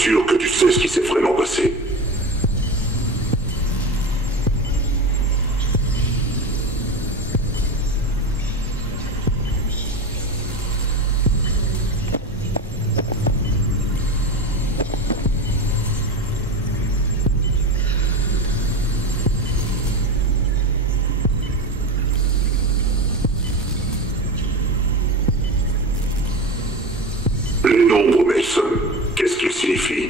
sûr que tu sais ce qui s'est vraiment passé? Les nombres, Mason, qu'est-ce qu'ils signifient?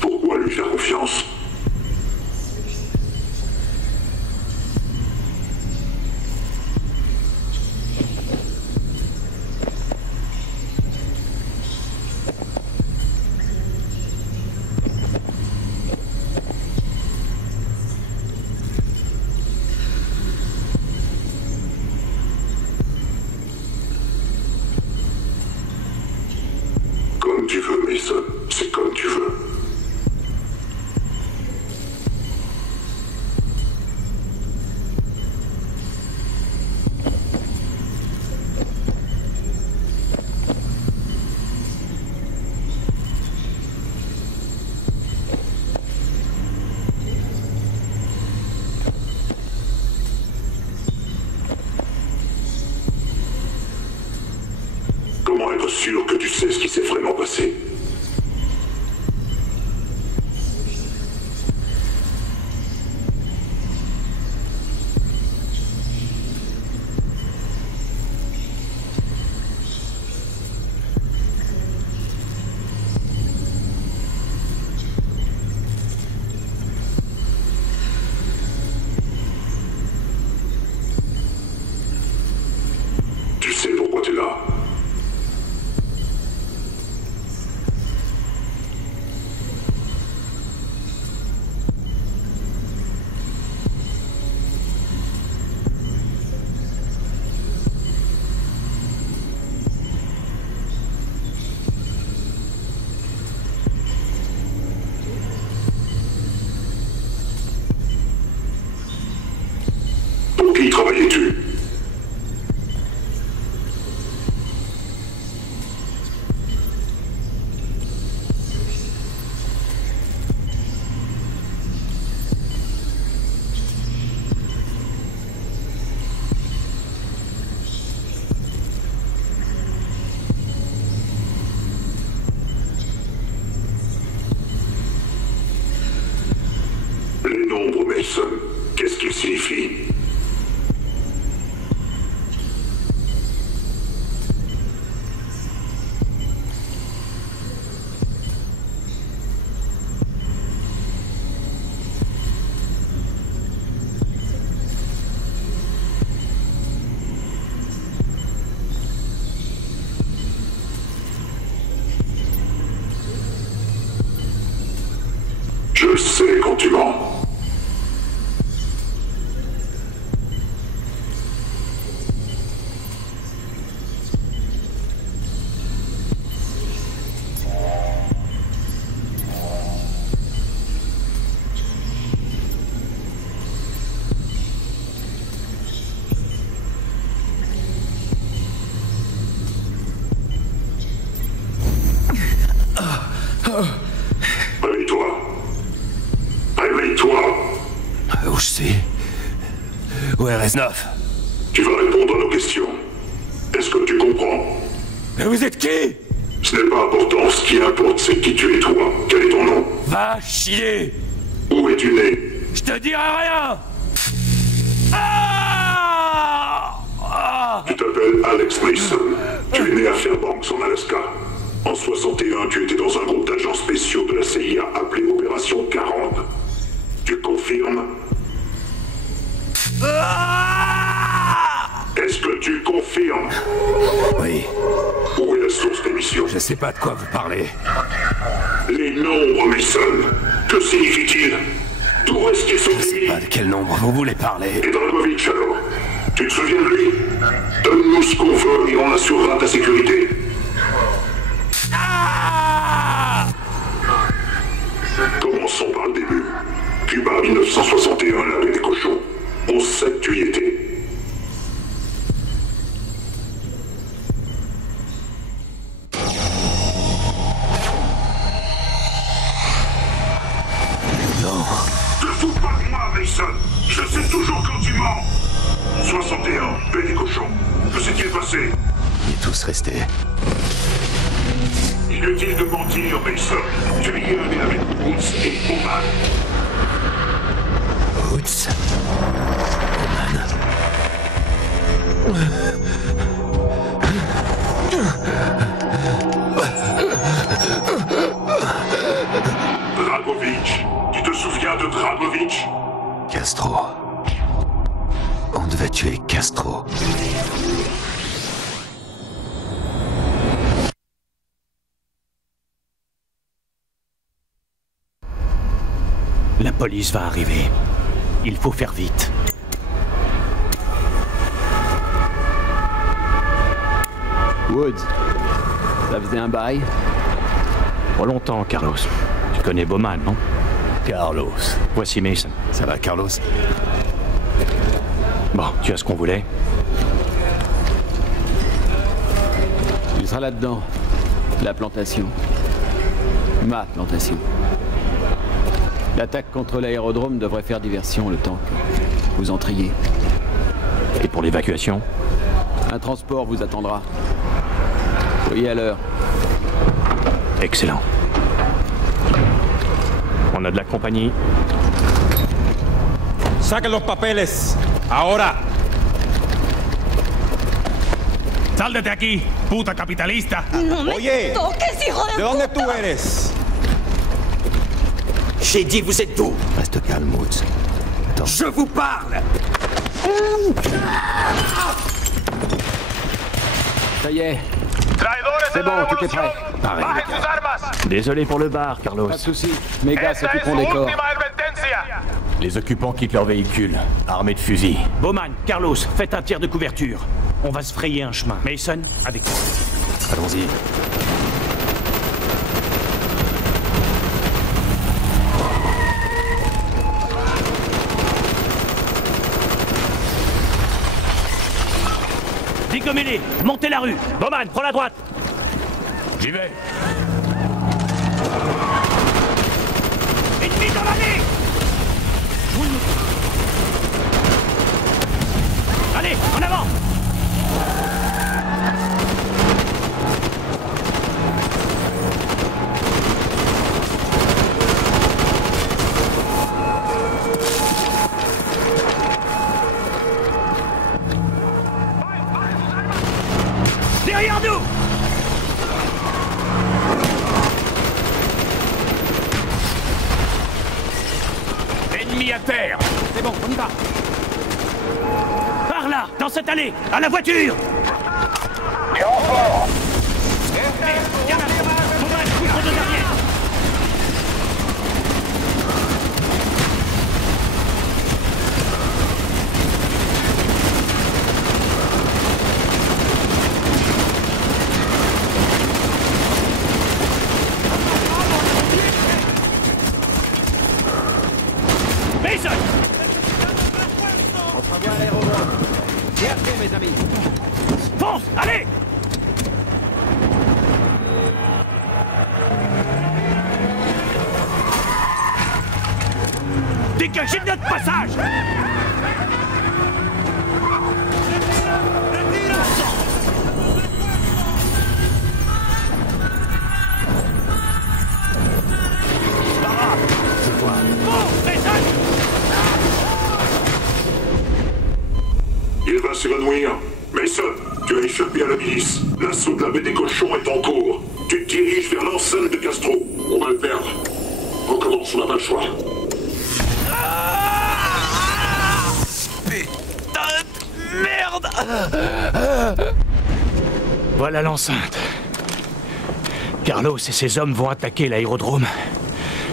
Pourquoi lui faire confiance? Comme tu veux, Mason. C'est comme tu veux. Comment être sûr que tu sais ce qui s'est vraiment passé? Tu sais pourquoi t'es là? Pour qui travaillais-tu? Les nombres, Mason, qu'est-ce qu'ils signifient? Je le sais quand tu mens. Réveille-toi. Réveille-toi. Où je suis? Où est RS9? Tu vas répondre à nos questions. Est-ce que tu comprends? Mais vous êtes qui? Ce n'est pas important. Ce qui importe, c'est qui tu es toi. Quel est ton nom? Va chier! Où es-tu né? Je te dirai rien! Ah! Ah! Tu t'appelles Alex Mason. Tu es né à Fairbanks, en Alaska. En 61, tu étais dans un groupe d'agents spéciaux de la CIA appelé Opération 40. Tu confirmes? Ah! Est-ce que tu confirmes? Oui, Où est la source des missions? je sais pas de quoi vous parlez. Les nombres, Mason. Que signifient-ils? Tout reste qui est Je sais sauvé. pas de quel nombre vous voulez parler. Et Dragovitch alors? Tu te souviens de lui? Donne-nous ce qu'on veut et on assurera ta sécurité. Commençons par le début. Cuba 1961, la baie des cochons. On sait que tu y étais. Non. Te fous pas de moi, Mason. Je sais toujours quand tu mens. 61, baie des cochons. Que s'est-il passé? On est tous restés. Inutile de mentir, Mason. Tu es lié avec Woods et Bowman. Woods. Dragovitch. Tu te souviens de Dragovitch? Castro. On devait tuer Castro. La police va arriver. Il faut faire vite. Woods, ça faisait un bail? Pas longtemps, Carlos. Tu connais Bowman, non? Carlos. Voici Mason. Ça va, Carlos? Bon, tu as ce qu'on voulait? Tu seras là-dedans. La plantation. Ma plantation. L'attaque contre l'aérodrome devrait faire diversion le temps que vous entriez. Et pour l'évacuation? Un transport vous attendra. Soyez à l'heure. Excellent. On a de la compagnie. Saquen los papeles. Ahora. ¡Sal de aquí, puta capitalista! ¡No me Oye, toques, hijo de ¿de dónde puta! tú eres? J'ai dit, vous êtes d'où? Reste calme, Woods. Attends. Je vous parle! Ça y est. C'est bon, tout est prêt. Pareil. Désolé pour le bar, Carlos. Pas de soucis. Mes gars s'occuperont des corps. Les occupants quittent leur véhicule, armés de fusils. Bowman, Carlos, faites un tir de couverture. On va se frayer un chemin. Mason, avec toi. Allons-y. Dégommez-les. Montez la rue. Bowman, prends la droite. J'y vais. Ennemi dans l'allée. Allez, en avant. Derrière nous. ¡Ennemi à terre! C'est bon, on y va. Par là, dans cette allée. À la voiture. Bowman, couvre nos arrières. Mason! On se revoit à l'aérodrome. Et après, mes amis. Fonce! Allez! Dégagez de notre passage! Bon, Mason! Il va s'évanouir. Mason, tu as échappé à la milice. L'assaut de la baie des cochons est en cours. Tu te diriges vers l'enceinte de Castro. On va le perdre. Recommence, on n'a pas le choix. Merde! Voilà l'enceinte. Carlos et ses hommes vont attaquer l'aérodrome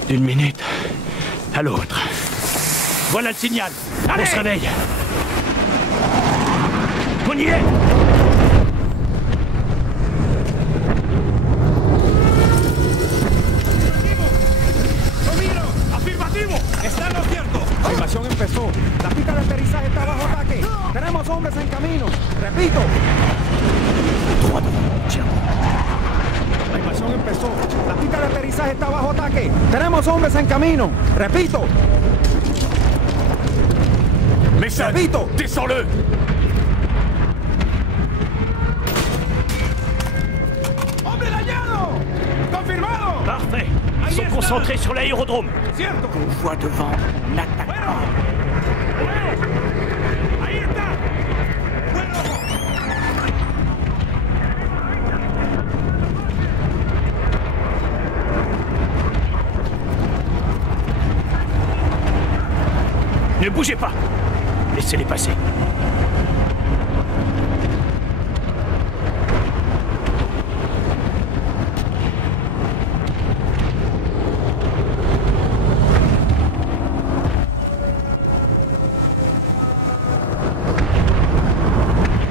d'une minute à l'autre. Voilà le signal. Allez, on se réveille. On y est. ¡Está lo cierto! La invasión empezó. La pista de aterrizaje está bajo ataque. Tenemos hombres en camino. Repito. Droit devant. Tiens. La invasión empezó. La pista de aterrizaje está bajo ataque. Tenemos hombres en camino. Repito. Mason, Repito. descends-le. ¡Hombre dañado! ¡Confirmado! Parfait. Ils sont concentrés sur l'aérodrome. ¡Cierto! On voit devant. N'attaque pas. ¡Ahí está! ¡Buen ojo! Ne bougez pas. Laissez-les passer.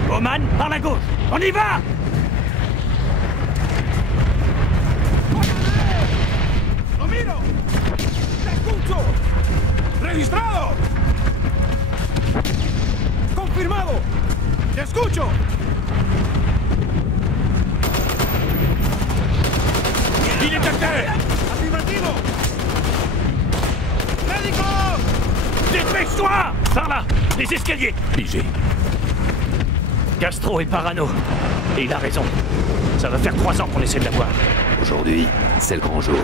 Bowman, par la gauche. On y va! ¡Lo miro! ¡Te escucho! ¡Registrado! ¡Confirmado! ¡Te escucho! Il est à terre! ¡Afirmativo! ¡Médico! Dépêche-toi! Par là! Les escaliers! Pigé. Castro est parano. Et il a raison. Ça va faire 3 ans qu'on essaie de l'avoir. Aujourd'hui, c'est le grand jour.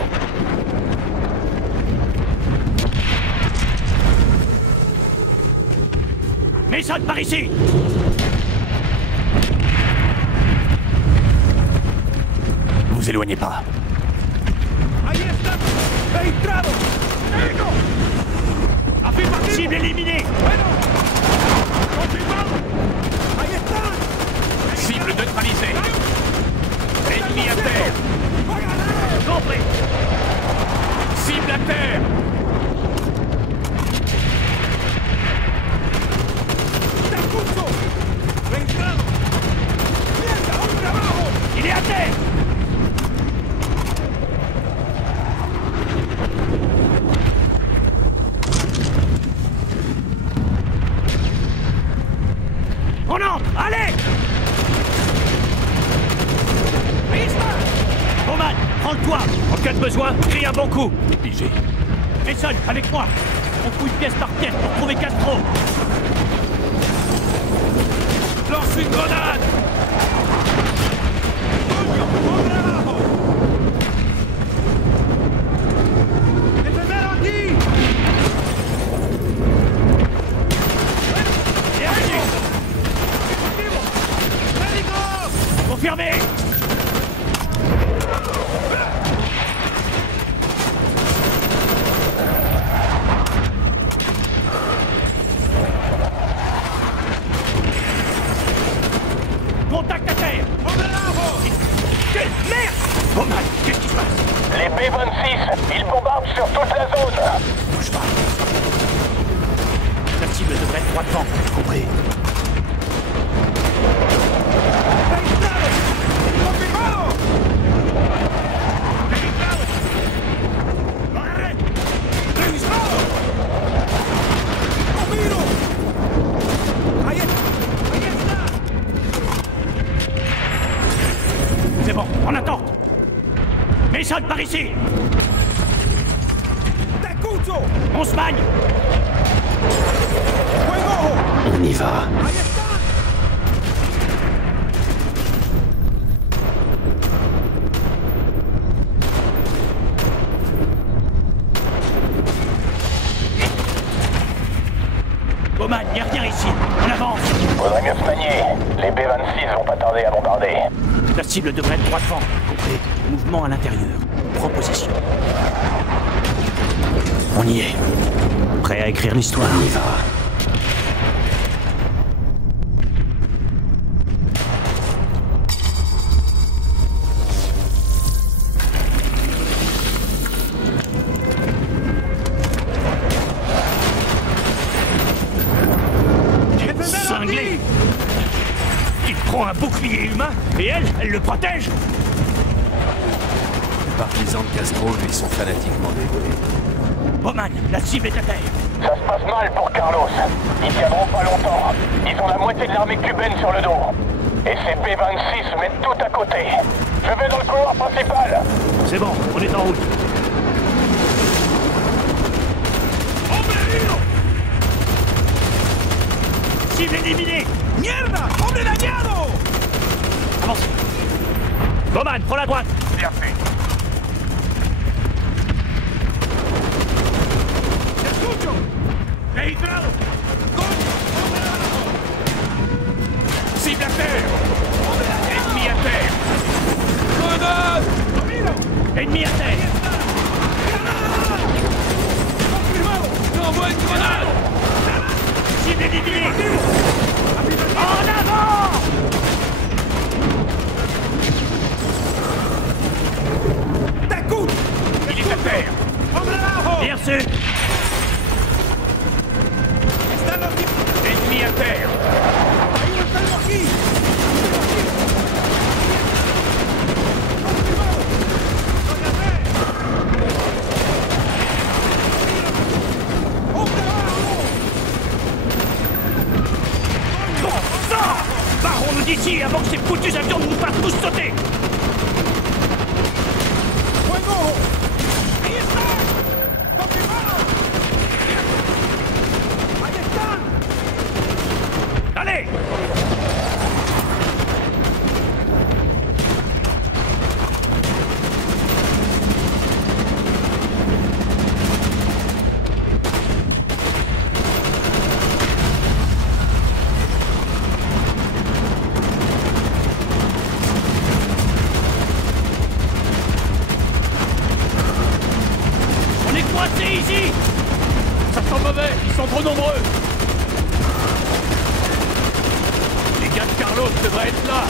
Mason, par ici! Vous éloignez pas. ¡Ahí está! ¡Registrado! ¡Médico! ¡Afirmativo! Cible éliminée! ¡Bueno! ¡Confirmado! ¡Ahí está! Cible neutralisée! Ennemi à terre! Compris! Cible à terre! ¡Te escucho! ¡Registrado! ¡Mierda! ¡Hombre abajo! Il est à terre! On entre! Allez! Bowman, prends le toit! En cas de besoin, crie un bon coup! Pigé. Mason, avec moi! On fouille pièce par pièce pour trouver Castro! Lance une grenade! ¡Hombre abajo! ¡El primero aquí! Et allez! ¡Afirmativo! ¡Médico! Confirmé! Contact à terre! ¡Hombre abajo! Quelle merde! Bowman, qu'est-ce qui se passe? Les B-26, ils bombardent sur toute la zone. Bouge pas! La cible devrait être droit devant. Compris. ¡Registrado! ¡Confirmado! ¡Registrado! ¡Lo agarré! ¡Registrado! ¡Lo miro! ¡Ahí está! ¡Ahí está! C'est bon, on attend! Mason, par ici! ¡Te escucho! On se magne! ¡Buen ojo! On y va. ¡Ahí está! Bowman, y a rien ici! On avance! Faudrait mieux se manier. Les B-26 vont pas tarder à bombarder. La cible devrait être droit devant. Compris. Mouvement à l'intérieur. Proposition. On y est. Prêt à écrire l'histoire? On y va. humain, et elle le protège. Les partisans de Castro lui sont fanatiquement dévoués. Bowman, la cible est à terre. Ça se passe mal pour Carlos. Ils tiendront pas longtemps. Ils ont la moitié de l'armée cubaine sur le dos. Et ces B-26 se mettent tout à côté. Je vais dans le couloir principal. C'est bon, on est en route. Cible éliminée. ¡Mierda! ¡Hombre dañado! Avancez. Bowman, prends la droite. Bien fait. ¡Te escucho! ¡Registrado! ¡Cible a terre! ¡Ennemi à terre! ¡Grenade! Ennemi à terre. ¡Confirmado! ¡J'envoie une grenade! Cible éliminée. En avant! ¡T'écoute! Il est à terre! ¡Hombre abajo! Bien sûr. ¡Están los tipos! Ennemi à terre! ¡Hay un enfermo aquí! ¡Confirmado! ¡Lo ¡Hombre abajo! Bon sang! Barrons-nous d'ici avant que ces foutus avions ne nous fassent tous sauter. ¡Fuego! ¡Ahí están! ¡Confirmado! ¡Ahí están! Allez! On est coincés ici! Ça sent mauvais, ils sont trop nombreux. Les gars de Carlos devraient être là.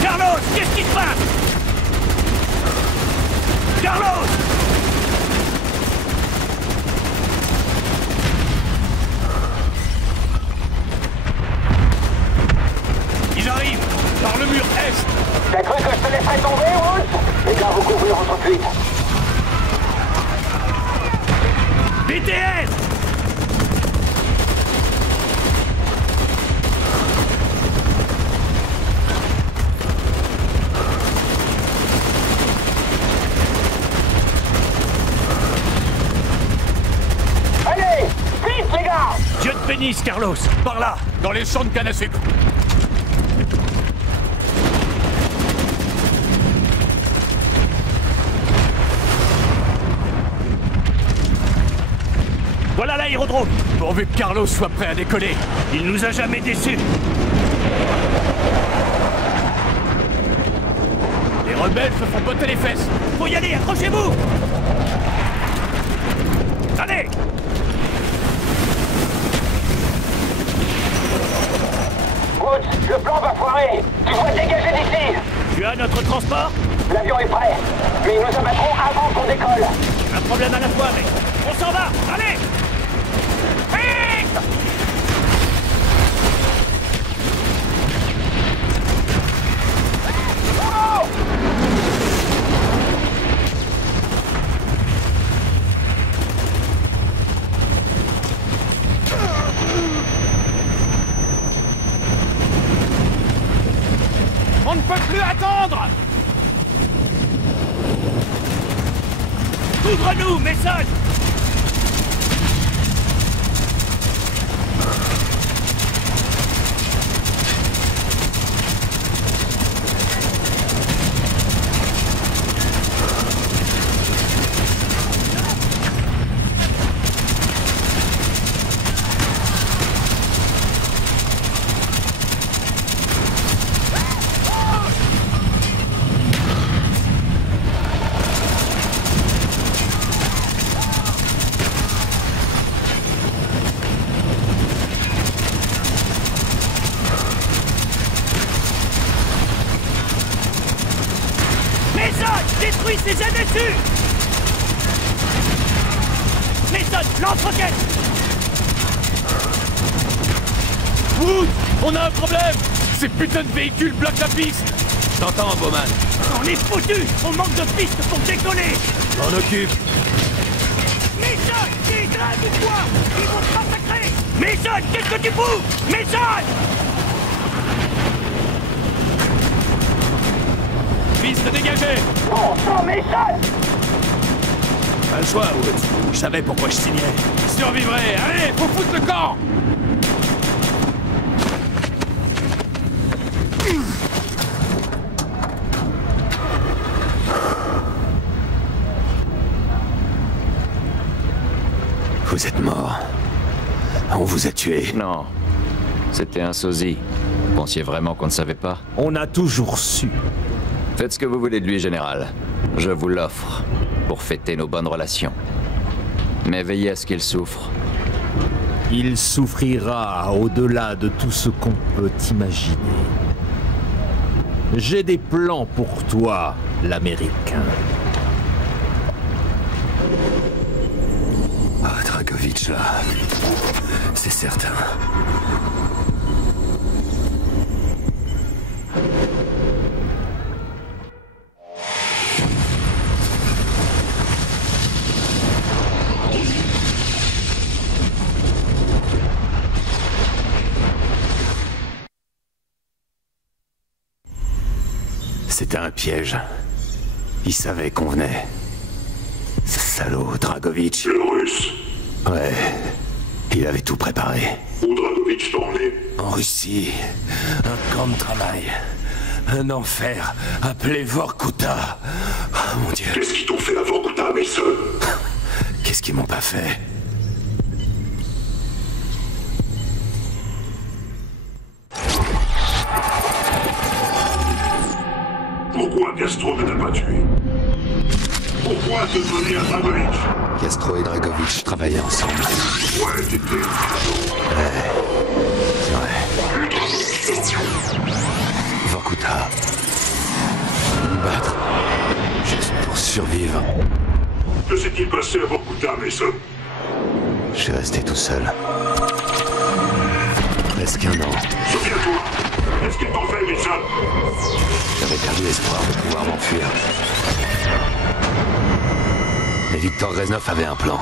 Carlos, qu'est-ce qui se passe? Carlos! Ils arrivent par le mur est. T'as cru que je te laisserais tomber, Woods? Les gars, vous couvrez tout de suite. BTS! Allez! Vite, les gars! Dieu te bénisse, Carlos! Par là! Dans les champs de canne à sucre. Voilà l'aérodrome! Pourvu que Carlos soit prêt à décoller. Il nous a jamais déçus! Les rebelles se font botter les fesses. Faut y aller, accrochez-vous! Allez! Woods, le plan va foirer. Tu dois te dégager d'ici. Tu as notre transport? L'avion est prêt. Mais ils nous abattront avant qu'on décolle. Un problème à la fois, mais on s'en va! Allez! Vite! Oh! On ne peut plus attendre! Couvre-nous, Mason! Détruis ces jets dessus! Mason, lance-roquette! Wood, on a un problème. Ces putains de véhicules bloquent la piste. T'entends, Bowman? On est foutus. On manque de pistes pour décoller. M'en occupe. Mason, dégage-toi. Ils vont te massacrer. Mason, qu'est-ce que tu fous? Mason! Piste dégagée. Bon sang, Mason! Pas le choix, Woods. Je savais pourquoi je signais. Survivrai. Allez, faut foutre le camp. Vous êtes mort. On vous a tué. Non. C'était un sosie. Pensiez vraiment qu'on ne savait pas? On a toujours su. Faites ce que vous voulez de lui, général. Je vous l'offre, pour fêter nos bonnes relations. Mais veillez à ce qu'il souffre. Il souffrira au-delà de tout ce qu'on peut imaginer. J'ai des plans pour toi, l'Américain. Ah, Dragovich, là. C'est certain. C'était un piège. Il savait qu'on venait. Ce salaud, Dragovich. Le russe. Ouais. Il avait tout préparé. Où Dragovich t'emmenait? En Russie. Un camp de travail. Un enfer appelé Vorkuta. Oh mon Dieu. Qu'est-ce qu'ils t'ont fait à Vorkuta, Mason? Qu'est-ce qu'ils m'ont pas fait? Pourquoi Castro ne t'a pas tué? Pourquoi te donner à Dragovich? Castro et Dragovich travaillaient ensemble. Ouais, t'étais... Ouais. Vorkuta. Me battre. Juste pour survivre. Que s'est-il passé à Vorkuta, Mason? Je suis resté tout seul. Presque un an. Souviens-toi. Qu'est-ce qu'ils t'ont fait, Mason? J'avais perdu l'espoir de pouvoir m'enfuir. Mais Victor Reznov avait un plan.